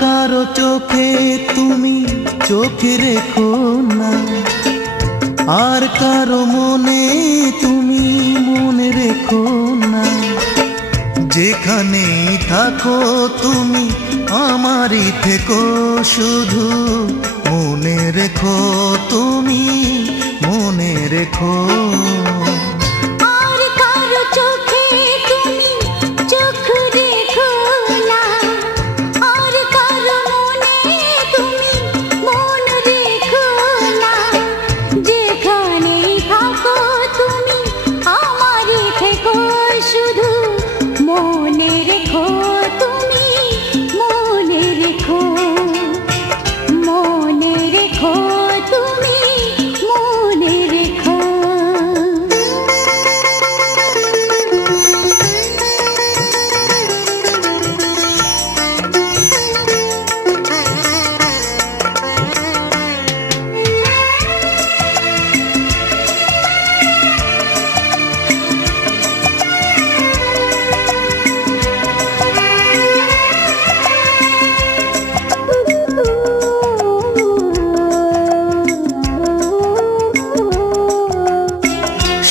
কারো চোখে তুমি চোখে রেখো না, আর কারো মনে তুমি মনে রেখো না। যেখানেই থাকো তুমি আমারই থেকো, শুধু মনে রেখো তুমি মনে রেখো।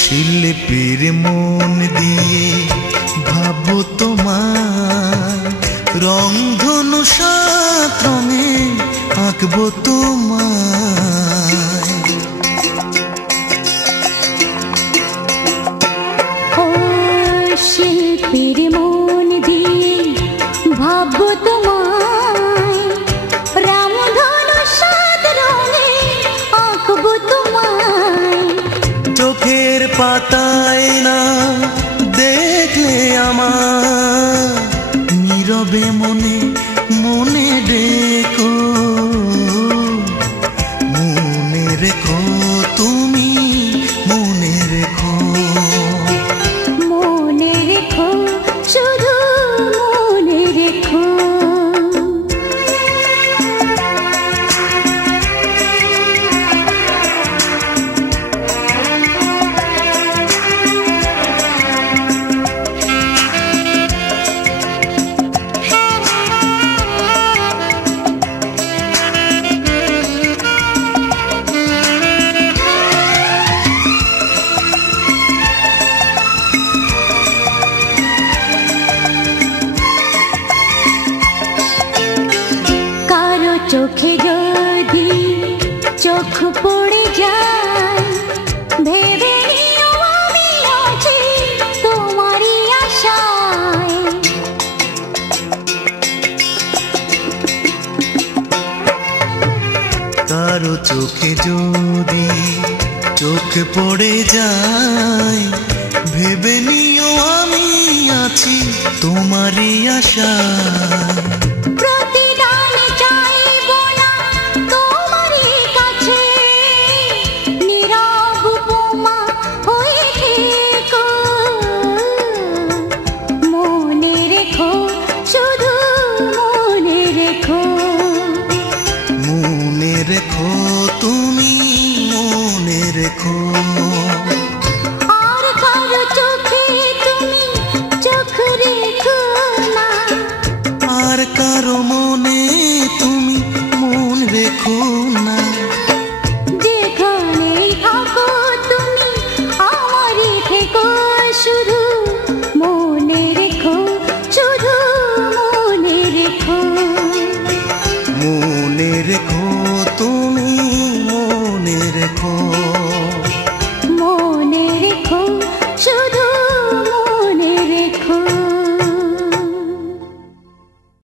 শিল্পীর মন দিয়ে ভাবো তোমার, রংধনু সাত রঙে আঁকবো তোমায়। ও শিল্পীর মন দিয়ে ভাবো তোমায়, রংধনু সাত রঙে আঁকবো তোমায়। চোখের পাতায় না দেখলে আমার, নীরবে মনে মনে ডেকো, মনে রেখো তুমি মনে রেখো। মনে রেখো শুধু মনে রেখো। চোখে যদি চোখ পড়ে যায়, ভেবে নিও আমি আছি তোমারই আশায়। কারো চোখে যদি চোখ পড়ে যায়, ভেবে নিও আমি আছি তোমারই আশায়। রেখো তুমি মনে রেখো। আর কারো চোখে তুমি চোখ রেখো না, আর কারো মনে তুমি মন রেখো না। যেখানেই থাকো তুমি আমারই থেকো, শুধু মনে রেখো শুধু মনে রেখো। মনে রেখো